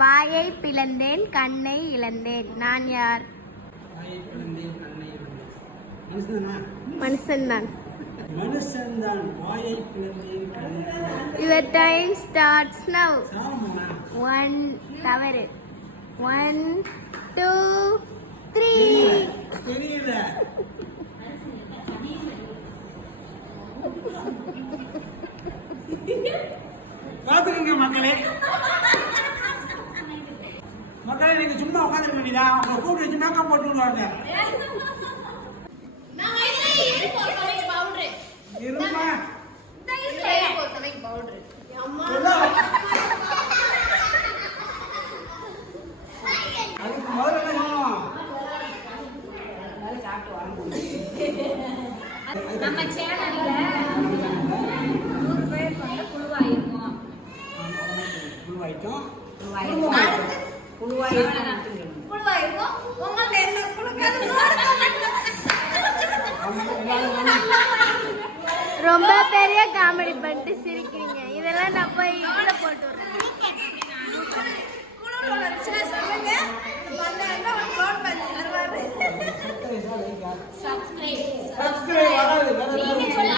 வாயை பிளந்தேன் கண்ணை இழந்தேன் நான் யார்? மனுஷன்தான். Your time starts now. 1 தவறு. 1 2 3 தெரியல. பாத்துக்கங்க மக்களே. மக்களே நீங்க சும்மா உட்காந்துருக்க வேண்டியதா? உங்களை கூப்பிட்டு வச்சு மேக்கப் போட்டு விடுவாங்க. இருமா. அதுக்கு முதல்ல என்ன சொல்லணும்? நம்ம சேனல்ல 100 பேர் கொண்ட குழுவாயிருக்கோம். குழுவாயிட்டோம். உங்கள்ட்ட என்ன குழுக்காது? ரொம்ப பெரிய காமெடி பண்ணிட்டு சிரிக்கிறீங்க. இதெல்லாம் நான் போய் இதுல போட்டு வரேன்.